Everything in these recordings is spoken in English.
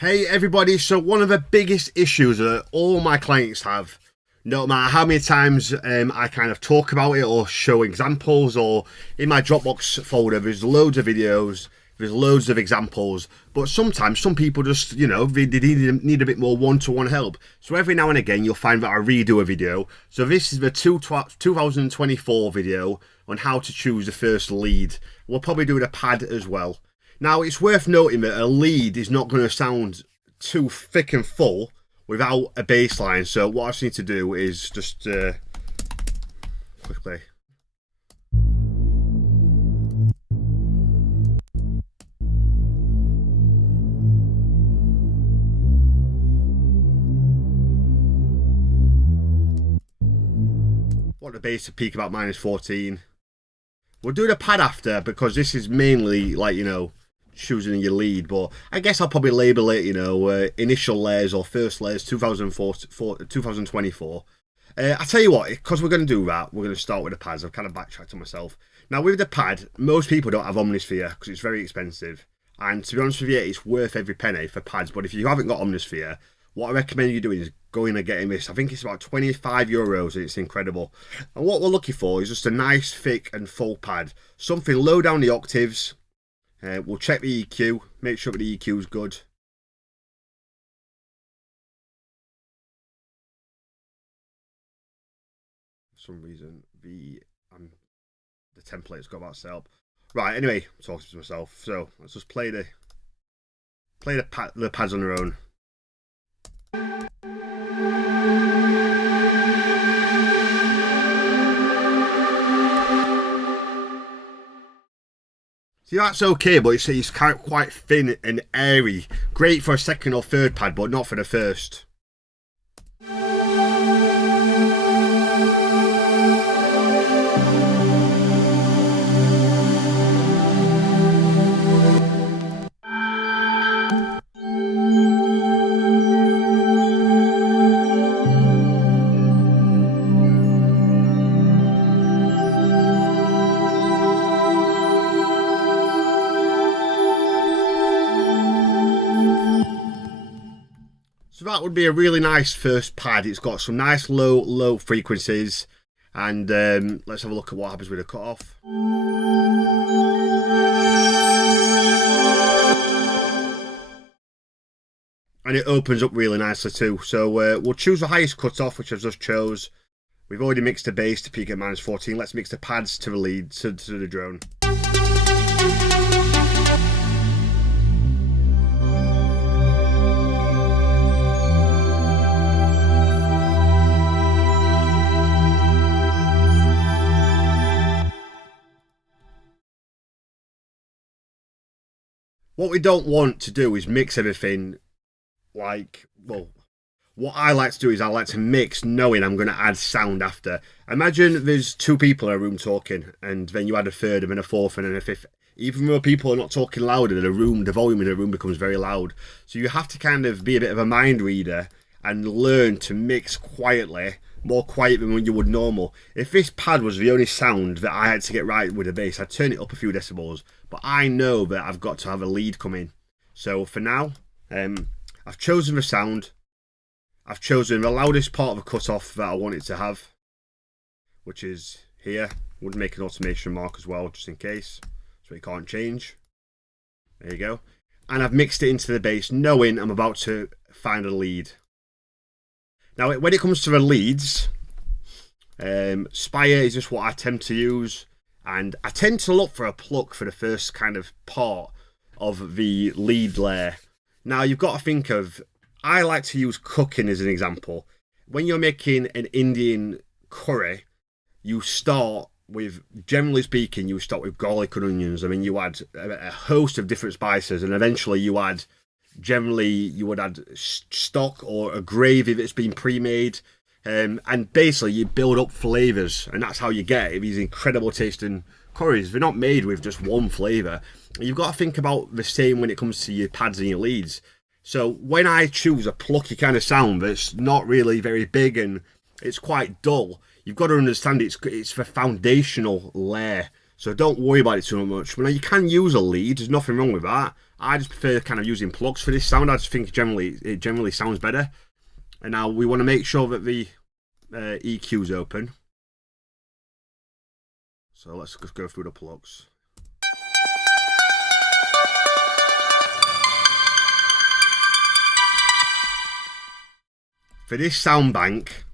Hey everybody, so one of the biggest issues that all my clients have, no matter how many times I kind of talk about it or show examples, or in my Dropbox folder there's loads of videos, there's loads of examples, but sometimes some people just, they need a bit more one-to-one help. So every now and again you'll find that I redo a video. So this is the 2024 video on how to choose the first lead. We'll probably do the pad as well. Now, it's worth noting that a lead is not going to sound too thick and full without a bass line. So what I just need to do is just quickly. Want the bass to peak about -14. We'll do the pad after because this is mainly like, choosing your lead, but I guess I'll probably label it, initial layers or first layers 2024. I tell you what, because we're going to do that, we're going to start with the pads. I've kind of backtracked on myself. Now with the pad, most people don't have Omnisphere because it's very expensive, and to be honest with you, it's worth every penny for pads. But if you haven't got Omnisphere, what I recommend you doing is going and getting this. I think it's about €25 and it's incredible. And what we're looking for is just a nice thick and full pad, something low down the octaves. We'll check the EQ, make sure that the EQ is good. For some reason, the template's got that set up. Right, anyway, I'm talking to myself. So let's just play the pads on their own. See, that's okay, but it's quite thin and airy. Great for a second or third pad, but not for the first. So that would be a really nice first pad. It's got some nice low frequencies, and let's have a look at what happens with the cutoff. And it opens up really nicely too. So we'll choose the highest cutoff, which I've just chose. We've already mixed the bass to peak at -14. Let's mix the pads to the lead, to the drone. What we don't want to do is mix everything like, well, what I like to do is I like to mix knowing I'm going to add sound after. Imagine there's two people in a room talking, and then you add a third and then a fourth and then a fifth. Even though people are not talking louder, the volume in the room becomes very loud. So you have to kind of be a bit of a mind reader and learn to mix quietly, more quiet than when you would normal. If this pad was the only sound that I had to get right with the bass, I'd turn it up a few decibels, but I know that I've got to have a lead come in. So for now, I've chosen the sound. I've chosen the loudest part of the cutoff that I want it to have, which is here. Would make an automation mark as well, just in case, so it can't change. There you go. And I've mixed it into the bass, knowing I'm about to find a lead. Now, when it comes to the leads, Spire is just what I tend to use, and I tend to look for a pluck for the first kind of part of the lead layer. Now, you've got to think of, I like to use cooking as an example. When you're making an Indian curry, you start with, generally speaking, you start with garlic and onions. I mean, you add a host of different spices, and eventually you would add stock or a gravy that's been pre-made, and basically you build up flavors, and that's how you get these incredible tasting curries. They're not made with just one flavor. You've got to think about the same when it comes to your pads and your leads. So when I choose a plucky kind of sound that's not really very big and it's quite dull, you've got to understand it's the foundational layer. So don't worry about it too much. Well, you can use a lead, there's nothing wrong with that. I just prefer kind of using plugs for this sound. I just think it generally sounds better. And now we want to make sure that the EQ is open. So let's just go through the plugs. For this sound bank,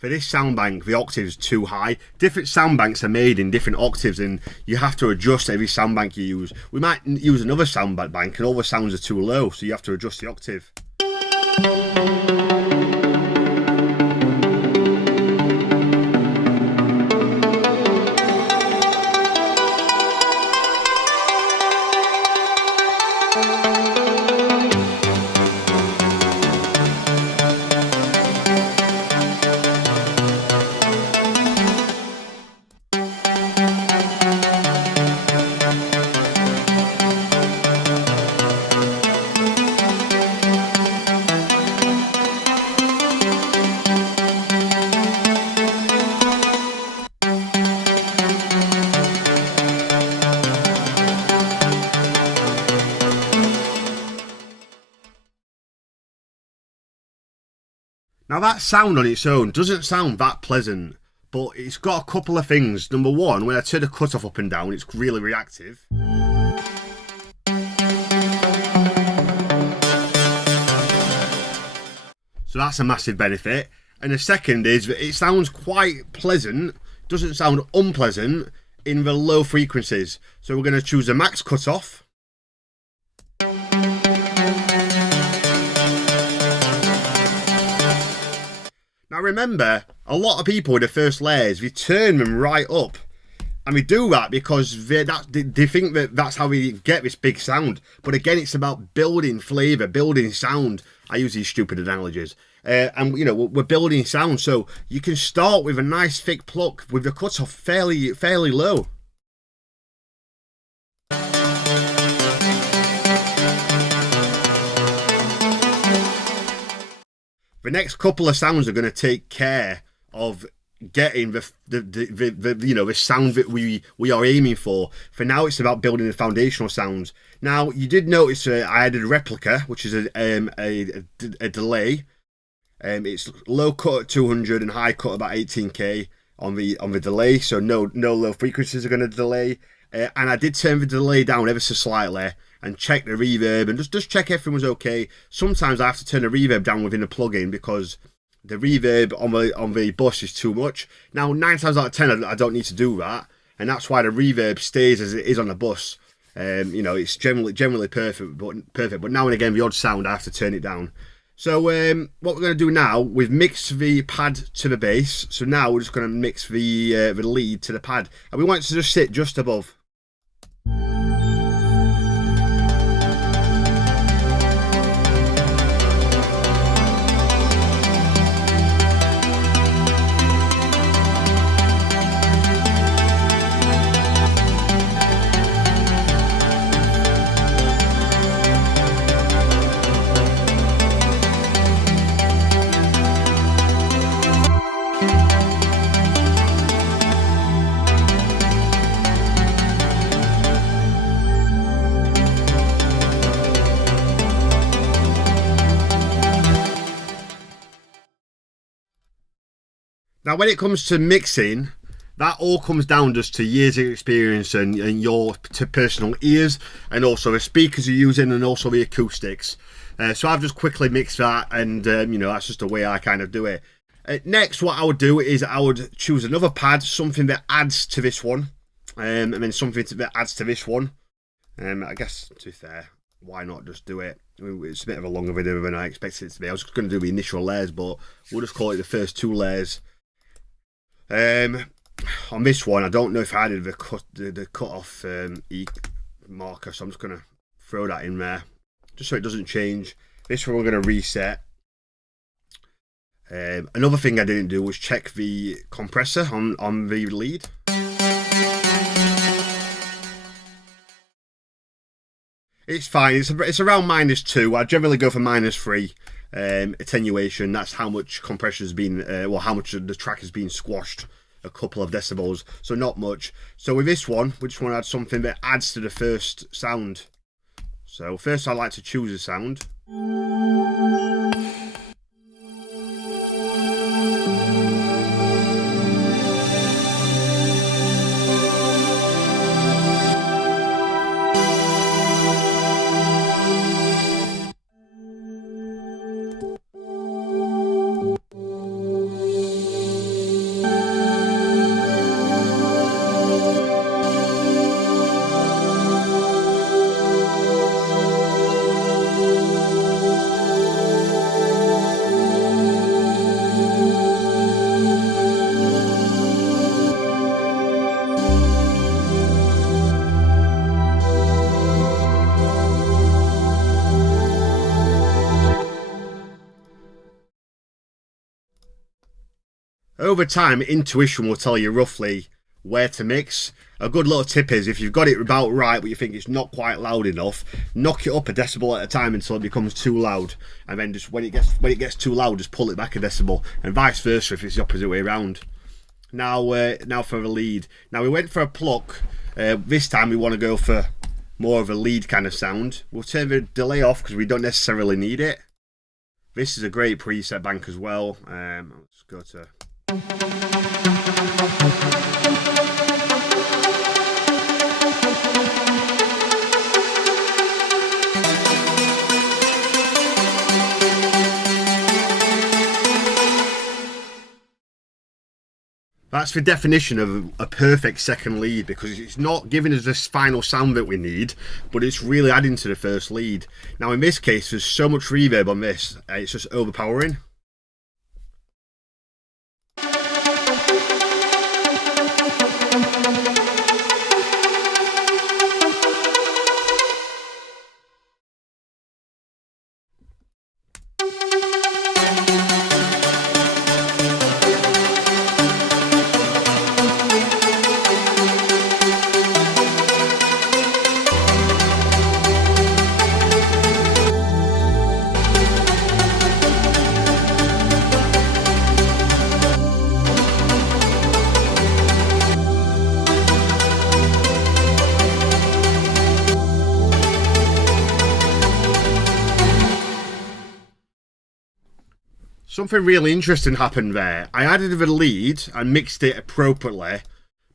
the octave is too high. Different sound banks are made in different octaves, and you have to adjust every sound bank you use. We might use another sound bank, and all the sounds are too low, so you have to adjust the octave. Now that sound on its own doesn't sound that pleasant, but it's got a couple of things. Number one, when I turn the cutoff up and down, it's really reactive. So that's a massive benefit. And the second is that it sounds quite pleasant, doesn't sound unpleasant in the low frequencies. So we're going to choose a max cutoff. Now remember, a lot of people with the first layers, we turn them right up. And we do that because they think that that's how we get this big sound. But again, it's about building flavour, building sound. I use these stupid analogies. And, you know, we're building sound. So you can start with a nice thick pluck with the cutoff fairly low. The next couple of sounds are going to take care of getting the sound that we are aiming for. For now, it's about building the foundational sounds. Now, you did notice I added a replica, which is a delay. It's low cut at 200 and high cut about 18k on the delay, so no low frequencies are going to delay. And I did turn the delay down ever so slightly and check the reverb and just check everything was okay. Sometimes I have to turn the reverb down within the plugin because the reverb on the bus is too much. Now 9 times out of 10 I don't need to do that, and that's why the reverb stays as it is on the bus. You know, it's generally perfect, but now and again the odd sound I have to turn it down. So what we're going to do now, we've mixed the pad to the bass, so now we're just going to mix the lead to the pad, and we want it to just sit just above. Now, when it comes to mixing, that all comes down just to years of experience and your personal ears, and also the speakers you're using and also the acoustics. So I've just quickly mixed that, and you know, that's just the way I kind of do it. Next, what I would do is I would choose another pad, something that adds to this one, and then something that adds to this one. I guess, to be fair, why not just do it? I mean, it's a bit of a longer video than I expected it to be. I was going to do the initial layers, but we'll just call it the first 2 layers. On this one, I don't know if I added the cut off E marker, so I'm just going to throw that in there just so it doesn't change. This one we're going to reset. Another thing I didn't do was check the compressor on the lead. It's fine. It's around -2. I generally go for -3. Attenuation. That's how much compression has been, how much of the track has been squashed a couple of decibels, so not much. So with this one, we just want to add something that adds to the first sound. So first I like to choose a sound. Over time, intuition will tell you roughly where to mix. A good little tip is, if you've got it about right but you think it's not quite loud enough, knock it up a decibel at a time until it becomes too loud, and then just when it gets too loud, just pull it back a decibel, and vice versa if it's the opposite way around. Now for a lead. Now we went for a pluck. This time we want to go for more of a lead kind of sound. We'll turn the delay off because we don't necessarily need it. This is a great preset bank as well. Let's go to... That's the definition of a perfect second lead, because it's not giving us this final sound that we need, but it's really adding to the first lead. Now in this case, there's so much reverb on this, it's just overpowering. Something really interesting happened there. I added the lead and mixed it appropriately,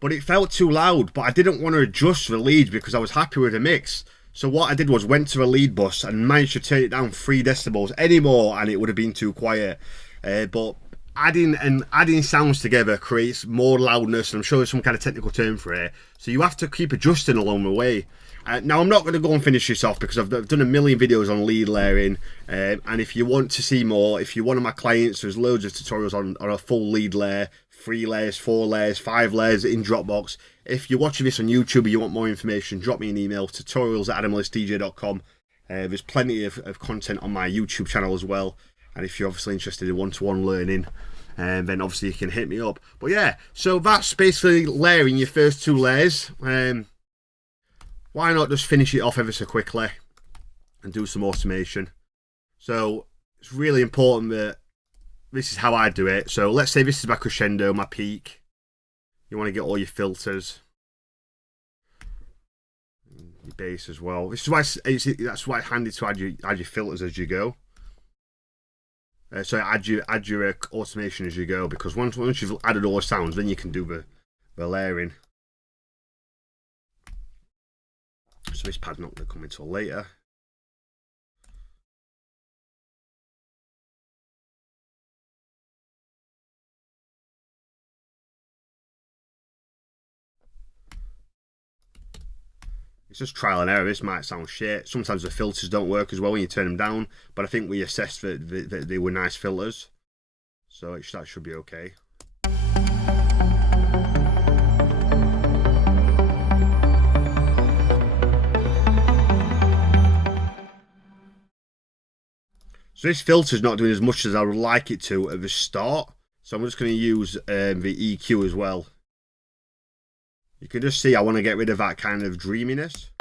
but it felt too loud, but I didn't want to adjust the lead because I was happy with the mix. So what I did was went to a lead bus and managed to turn it down 3 decibels anymore, and it would have been too quiet. But adding sounds together creates more loudness, and I'm sure there's some kind of technical term for it. So you have to keep adjusting along the way. Now I'm not going to go and finish this off because I've done a million videos on lead layering, and if you want to see more, if you're one of my clients, there's loads of tutorials on a full lead layer, 3 layers, 4 layers, 5 layers in Dropbox. If you're watching this on YouTube and you want more information, drop me an email, tutorials@adamellisdj.com. There's plenty of content on my YouTube channel as well, and if you're obviously interested in one-to-one learning, then obviously you can hit me up. But yeah, so that's basically layering your first 2 layers. Why not just finish it off ever so quickly and do some automation? So it's really important that this is how I do it. So let's say this is my crescendo, my peak. You want to get all your filters, your bass as well. This is why that's why it's handy to add your filters as you go. So add your automation as you go, because once you've added all the sounds, then you can do the layering. So this pad's not going to come until later. It's just trial and error. This might sound shit. Sometimes the filters don't work as well when you turn them down, but I think we assessed that they were nice filters, so that should be okay. So this filter's not doing as much as I would like it to at the start, so I'm just going to use the EQ as well. You can just see I want to get rid of that kind of dreaminess.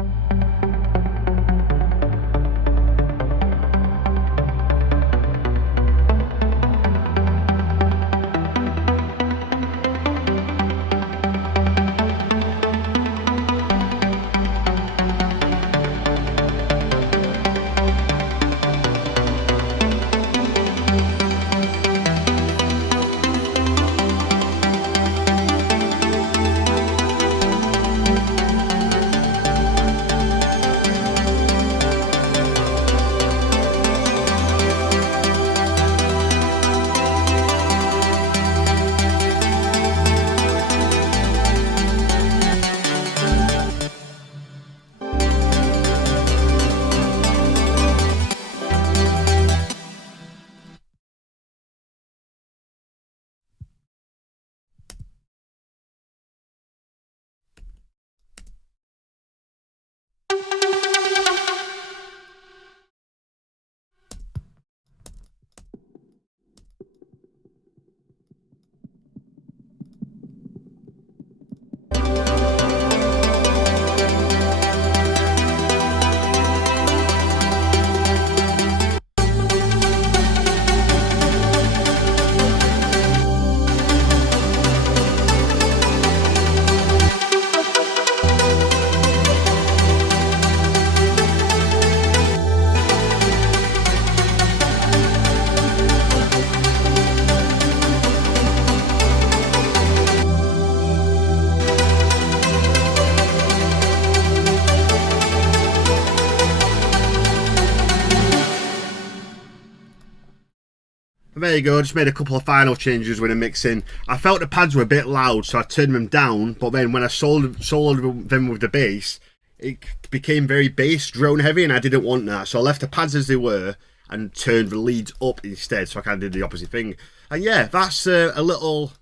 There you go, just made a couple of final changes when I'm mixing. I felt the pads were a bit loud, so I turned them down, but then when I soloed them with the bass, it became very bass drone heavy, and I didn't want that, so I left the pads as they were and turned the leads up instead, so I kind of did the opposite thing. And yeah, that's a little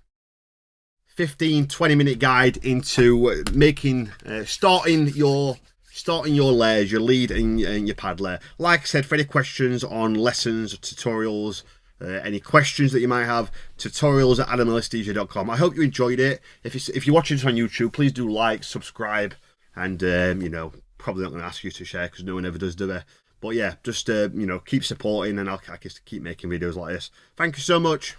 15-20 minute guide into making starting your layers, your lead and your pad layer. Like I said, for any questions on lessons or tutorials, any questions that you might have, tutorials at adamellisdj.com. I hope you enjoyed it. If you're watching this on YouTube, please do like, subscribe, and you know, probably not going to ask you to share because no one ever does, do they? But yeah, just you know, keep supporting, and I'll just keep making videos like this. Thank you so much.